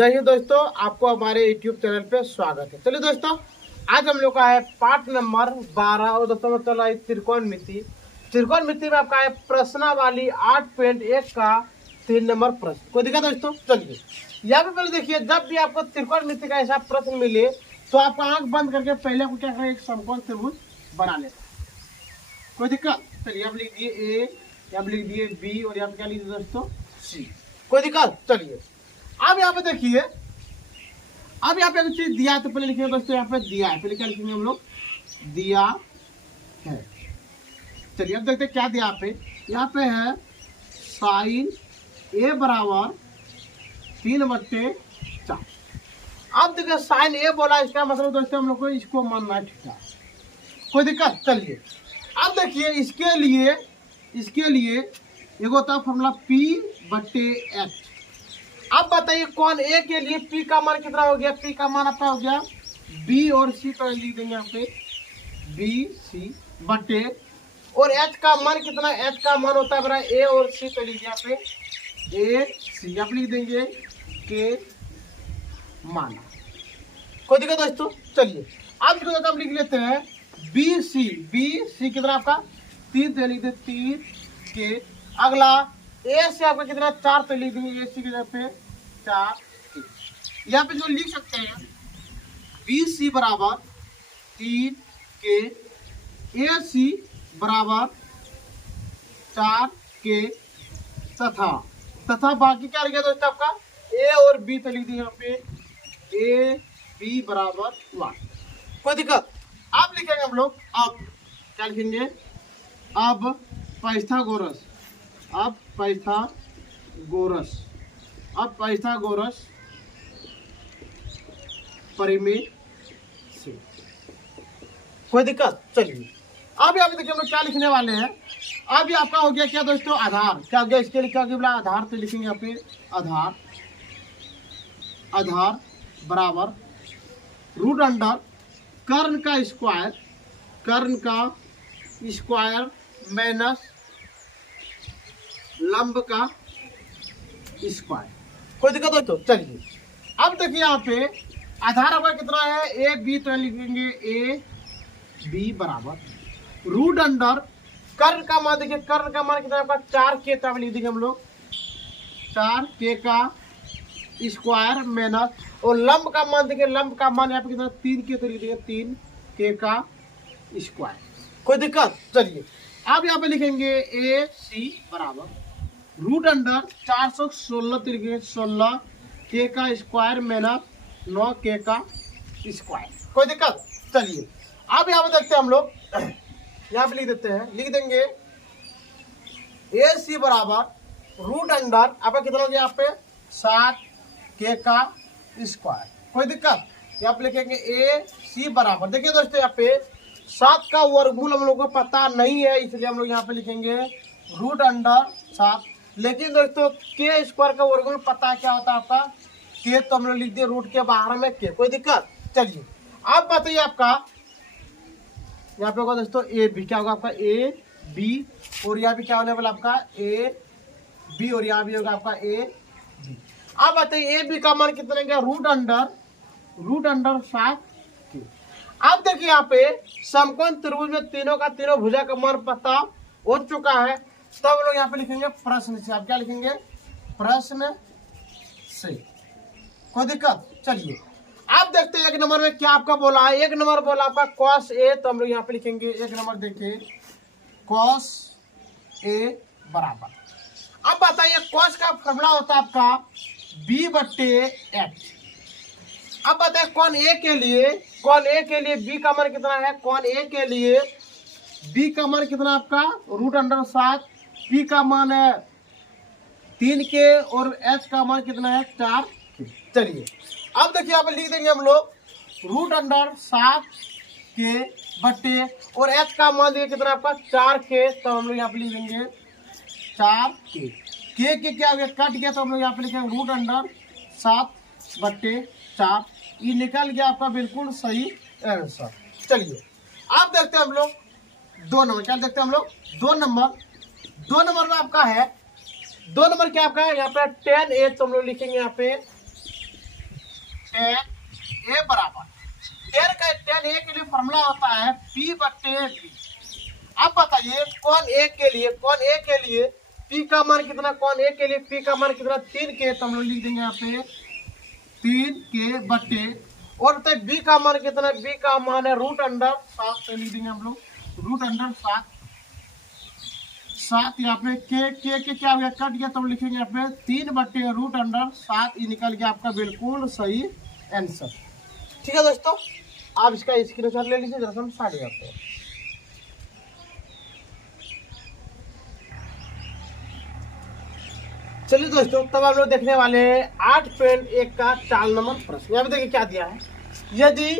जय हिंद दोस्तों, आपको हमारे YouTube चैनल पे स्वागत है। चलिए दोस्तों, आज हम लोग का है पार्ट नंबर 12 और दोस्तों चला है त्रिकोणमिति। त्रिकोणमिति में आपका है प्रश्नावली 8.1 का 3 नंबर प्रश्न। कोई दिक्कत दोस्तों? चलिए यहाँ पे पहले देखिए, जब भी आपको त्रिकोणमिति का ऐसा प्रश्न मिले तो आप आंख बंद करके पहले आपको क्या करें, एक समकोण त्रिभुज बना लेना। कोई दिक्कत? चलिए आप लिख दिए ए, यहाँ लिख दिए बी और यहाँ क्या लिख दिए दोस्तों सी। कोई दिक्कत? चलिए अब यहाँ पे देखिए, अब यहाँ पे चीज दिया है तो पहले लिखिए दोस्तों, यहाँ पे दिया है, पहले क्या लिखेंगे हम लोग, दिया है। चलिए अब देखते हैं क्या दिया यहाँ पे है साइन ए बराबर 3/4। अब देखिए साइन ए बोला, इसका मतलब दोस्तों हम लोग को इसको मानना है थीटा। कोई दिक्कत? चलिए अब देखिए इसके लिए एक होता है फॉर्मूला P/H। अब बताइए कौन ए के लिए P का मान कितना हो गया? P का मान आपका हो गया B और C तो लिख देंगे यहाँ पे BC बटे, और H का मान कितना? H का मान होता है बड़ा A और C तो लिख यहाँ पे AC आप लिख देंगे के माना। कोई दिक्कत दोस्तों? चलिए अब इसको तो लिख लेते हैं BC कितना आपका 3 तो लिख दे 3 के। अगला ए से आपका कितना 4 तो लिख देंगे AC की जगह पे 4 के। यहाँ पे जो लिख सकते हैं BC बराबर 3 के, AC बराबर 4 के, तथा बाकी क्या लिखा दोस्तों आपका A और B तो लिख देंगे यहाँ पे A B बराबर 1। कोई दिक्कत? अब लिखेंगे हम लोग, अब क्या लिखेंगे, अब पाइथागोरस परिमेय से। कोई दिक्कत? चलिए अब यहाँ पे देखिए हम लोग क्या लिखने वाले हैं। अब ये आपका हो गया क्या दोस्तों, आधार। क्या हो गया इसके लिए? क्या बोला आधार, तो लिखेंगे यहाँ पे आधार बराबर रूट अंडर कर्ण का स्क्वायर माइनस लंब का स्क्वायर। कोई दिक्कत हो तो? चलिए अब देखिए यहाँ पे आधार आपका कितना है ए बी, तो लिखेंगे ए बी बराबर रूट अंडर कर्ण का मान, देखिए कर्ण का मान कितना है आपका 4 के, तब लिख देंगे हम लोग 4 के का स्क्वायर माइनस, और लंब का मान देखिए, लंब का मान यहाँ पे कितना 3 के, तो लिख देंगे 3 के का स्क्वायर। कोई दिक्कत? चलिए अब यहाँ पे लिखेंगे ए सी बराबर रूट अंडर 416 तो लिखेंगे 16 के का स्क्वायर माइनस 9 के का स्क्वायर। कोई दिक्कत? चलिए अब यहाँ पे देखते हैं हम लोग, यहाँ पे लिख देते हैं, लिख देंगे ए सी बराबर रूट अंडर आपका कितना हो गया यहाँ पे 7 के का स्क्वायर। कोई दिक्कत? यहाँ पे लिखेंगे ए सी बराबर, देखिए दोस्तों यहाँ पे 7 का वर्गमूल हम लोग को पता नहीं है, इसलिए हम लोग यहाँ पे लिखेंगे रूट अंडर 7। लेकिन दोस्तों के स्क्वायर का वर्गमूल पता क्या होता है आपका के, तो हम लोग लिख दिए रूट के बाहर में के। कोई दिक्कत? चलिए अब बताइए आपका यहाँ पे होगा दोस्तों ए बी, क्या होगा आपका ए बी, और यहाँ पे क्या होने वाला आपका ए बी, और यहाँ भी होगा आपका ए बी। अब बताइए ए बी का मान कितना गया, रूट अंडर 7 के। अब देखिए यहाँ पे समकोण त्रिभुज में तीनों का तीनों भुजा का मान पता हो चुका है, तब हम लोग यहाँ पे लिखेंगे प्रश्न से। आप क्या लिखेंगे? प्रश्न से। कोई दिक्कत? चलिए आप देखते हैं 1 नंबर में क्या आपका बोला है। 1 नंबर बोला आपका cos A, तो हम लोग यहाँ पे लिखेंगे 1 नंबर देखिए cos A बराबर, अब बताइए cos का फॉर्मूला होता है आपका B/H। अब बताइए कौन A के लिए B का मान कितना है? कौन A के लिए B का मान कितना आपका रूट अंडर 7, P का मान है 3 के, और H का मान कितना है 4 के। चलिए अब देखिए यहाँ पे लिख देंगे हम लोग रूट अंडर 7 के बटे, और H का मान देखिए कितना आपका 4 के, तो हम लोग यहाँ पे लिख देंगे 4 के। क्या हो गया, कट गया, तो हम लोग यहाँ पे लिखेंगे रूट अंडर 7/4। ये निकल गया आपका बिल्कुल सही आंसर। चलिए अब देखते हैं हम लोग 2 नंबर, क्या देखते हैं हम लोग 2 नंबर में आपका है 2 नंबर क्या आपका है यहाँ पे 10A, तो हम लोग लिखेंगे यहाँ पे टेन ए बराबर टेन ए के लिए फॉर्मूला होता है P बट्टे बी। अब बताइए कौन ए के लिए P का मान कितना, कौन ए के लिए P का मान कितना 3 के, तो हम लोग लिख देंगे यहाँ पे 3 के बट्टे, और बताइए बी का मान कितना, बी का मान है √7, तो लिख देंगे हम लोग √7 यहाँ पे के क्या हो गया, कट गया, तो हम लिखेंगे यहाँ पे 3 बट्टे √7, ये निकल गया आपका बिल्कुल सही आंसर। ठीक है दोस्तों, आप इसका स्क्रीनशॉट ले लीजिए, जरा हम साइड जाते हैं। चलिए दोस्तों, तब हम लोग देखने वाले हैं 8.1 का 4 नंबर प्रश्न। यहाँ पे देखिए क्या दिया है, यदि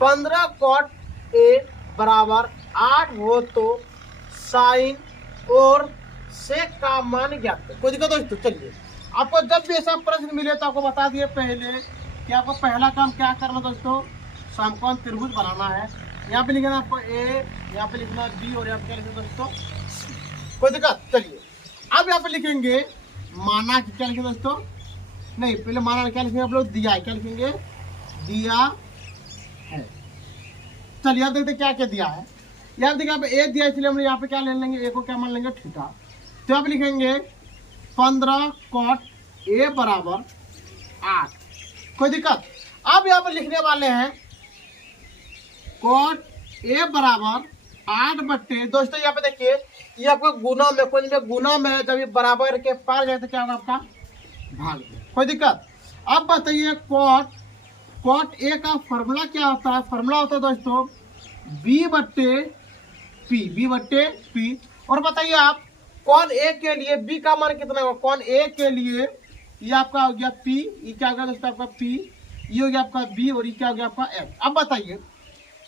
15 cot A बराबर 8 हो तो साइन और सेक का मान ज्ञात करें। कोई दिक्कत दोस्तों। चलिए, आपको जब भी ऐसा प्रश्न मिले तो आपको बता दिए पहले कि आपको पहला काम क्या करना दोस्तों, समकोण त्रिभुज बनाना है। यहाँ पे लिखना आपको ए, यहाँ पे लिखना बी, और यहाँ पे क्या लिखना दोस्तों, कोई दिक्कत। चलिए, अब यहाँ पे लिखेंगे माना कि क्या लिखेंगे दोस्तों, नहीं पहले माना क्या लिखेंगे आप लोग, दिया है, क्या लिखेंगे, दिया है। चलिए आप देखते क्या क्या दिया है। यहाँ देखिए यहाँ पे ए दिया, इसलिए हम यहाँ पे क्या ले लेंगे, ए को क्या मान लेंगे, थीटा। तो यहाँ पे लिखेंगे 15 cot A बराबर 8, कोई दिक्कत। अब यहाँ पे लिखने वाले हैं cot A बराबर 8 बट्टे, दोस्तों यहाँ पे देखिए ये आपको गुना में, कोई में गुना में, जब ये बराबर के पार जाए तो क्या होगा आपका भाग, कोई दिक्कत। अब बताइए cot A का फॉर्मूला क्या होता है, फॉर्मूला होता है दोस्तों B बट्टे P। और बताइए आप कौन A के लिए B का मान कितना होगा, कौन A के लिए ये आपका हो गया P, ये क्या हो गया दोस्तों आपका P, ये हो गया आपका B, और ये क्या हो गया आपका F। अब बताइए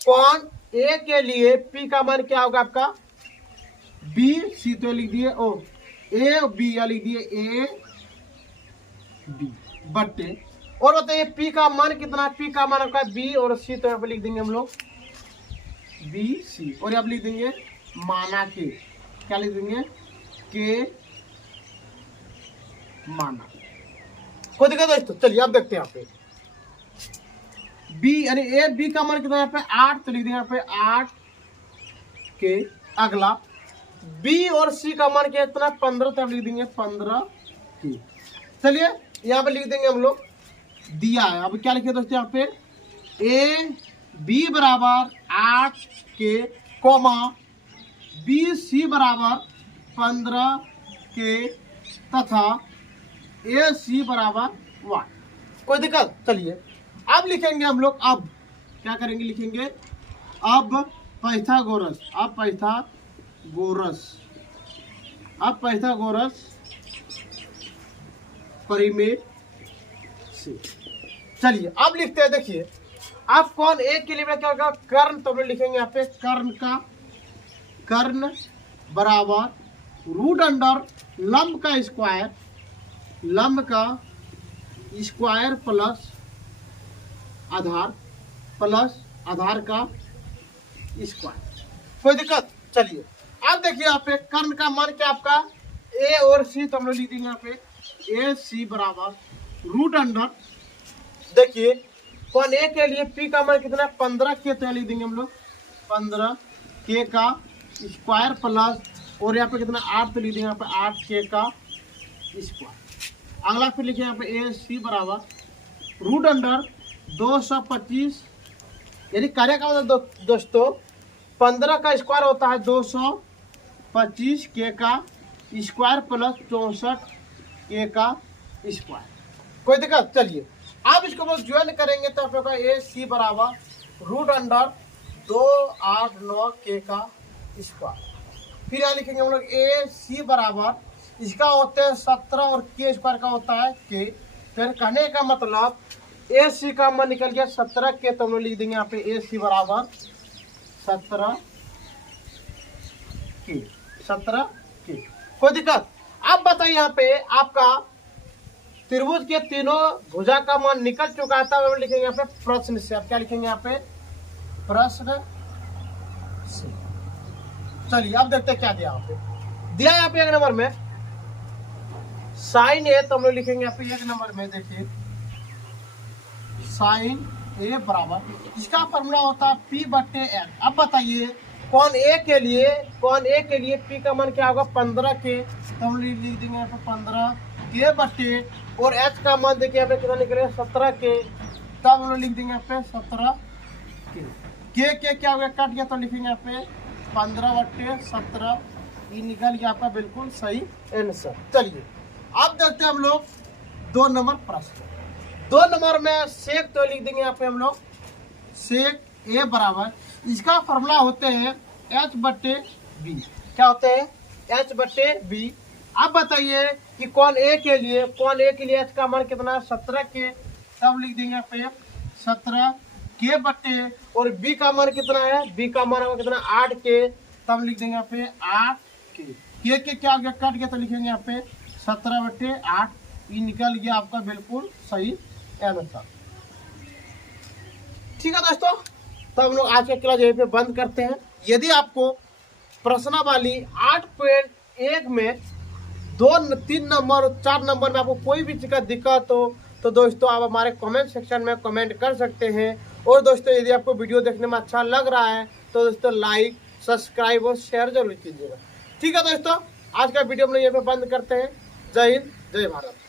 कौन A के लिए P का मान क्या होगा आपका B, C तो लिख दिए, ओ A B, या लिख दिए A B बट्टे, और बताइए P का मान कितना, P का मान आपका B, और C तो यहाँ पे लिख देंगे हम लोग B C, और यहाँ पे लिख देंगे माना के, क्या लिख देंगे के माना, कोई दिक्कत दोस्तों। चलिए आप देखते हैं यहाँ पे B यानी A B का मान कितना यहाँ पे 8, तो लिख देंगे यहाँ पे 8 के। अगला B और C का मान क्या इतना 15, तो लिख देंगे 15 के। चलिए यहाँ पे लिख देंगे हम लोग दिया है। अब क्या लिखे दोस्तों यहाँ पे A B बराबर 8 के, कोमा B C बराबर 15 के, तथा A C बराबर 1, कोई दिक्कत। चलिए अब लिखेंगे हम लोग, अब क्या करेंगे, लिखेंगे अब पाइथागोरस परिमेय से। चलिए अब लिखते हैं, देखिए आप कौन एक के लिए क्या होगा, कर्ण, तो हम लिखेंगे यहाँ पे कर्ण बराबर √अंडर लंब का स्क्वायर प्लस आधार का स्क्वायर, कोई दिक्कत। चलिए अब देखिए यहाँ पे कर्ण का मान क्या आपका A और C, तो हम लोग लिख देंगे यहाँ पे A C बराबर √अंडर, देखिए कौन A के लिए P का मान कितना 15 के, तो लिख देंगे हम लोग 15 के का स्क्वायर प्लस, और यहाँ पे कितना 8, तो लिख देंगे यहाँ पे 8 के का स्क्वायर। अगला फिर लिखे यहाँ पे A C बराबर √अंडर 225, यानी कार्य का मतलब दोस्तों 15 का स्क्वायर होता है 225 के का स्क्वायर प्लस 64 के का स्क्वायर, कोई दिक्कत। चलिए आप इसको लोग ज्वाइन करेंगे तो आपका A C बराबर √अंडर 289 के का स्क्वायर। फिर यहाँ लिखेंगे हम लोग A C बराबर, इसका होता है 17 और के स्क्वायर का होता है के। फिर कहने का मतलब A C का मान निकल गया 17 के, तो हम लोग लिख देंगे यहाँ पे A C बराबर 17 के, कोई दिक्कत। अब बताइए यहाँ पे आपका त्रिभुज के तीनों भुजा का मान निकल चुका था, हम लिखेंगे यहाँ पे प्रश्न से। आप क्या लिखेंगे यहाँ पे प्रश्न से। चलिए अब देखते हैं क्या दिया यहाँ पे, दिया यहाँ पे 1 नंबर में साइन A, तो हम लोग लिखेंगे यहाँ पे 1 नंबर में, देखिए साइन ए बराबर, इसका फॉर्मूला होता है P बट्टे N। अब बताइए कौन ए के लिए P का मान क्या होगा 15 के, तो हम लिख देंगे यहाँ पे 15 के बट्टे, और H का मान देखिए यहाँ पे कितना निकलेगा 17 के, तब हम लोग लिख देंगे यहाँ पे 17 के क्या हो गया कट गया, तो लिखेंगे यहाँ पे 15 बट्टे 17, ये निकल गया आपका बिल्कुल सही आंसर। चलिए अब देखते हैं हम लोग 2 नंबर प्रश्न। 2 नंबर में सेक तो लिख देंगे यहाँ पे हम लोग सेक ए बराबर, इसका फॉर्मूला होते हैं H बट्टे बी। क्या होते हैं H बट्टे बी। अब बताइए कि कौन ए के लिए H का मान कितना है 17 के, तब लिख देंगे यहाँ पे 17 के बट्टे, और बी का मान कितना है, बी का मान होगा कितना 8 के, तब लिख देंगे यहाँ पे 8 के क्या हो गया कट गया, तो लिखेंगे यहाँ पे 17 बट्टे 8, ये निकल गया आपका बिल्कुल सही आंसर। ठीक है दोस्तों, तो हम लोग आज का क्लास यहीं पे बंद करते हैं। यदि आपको प्रश्नावली 8.1 में 2, 3 नंबर 4 नंबर में आपको कोई भी चीज का दिक्कत हो तो दोस्तों आप हमारे कमेंट सेक्शन में कमेंट कर सकते हैं। और दोस्तों यदि आपको वीडियो देखने में अच्छा लग रहा है तो दोस्तों लाइक, सब्सक्राइब और शेयर जरूर कीजिएगा। ठीक है दोस्तों, आज का वीडियो हम लोग यहीं पे बंद करते हैं। जय हिंद, जय भारत।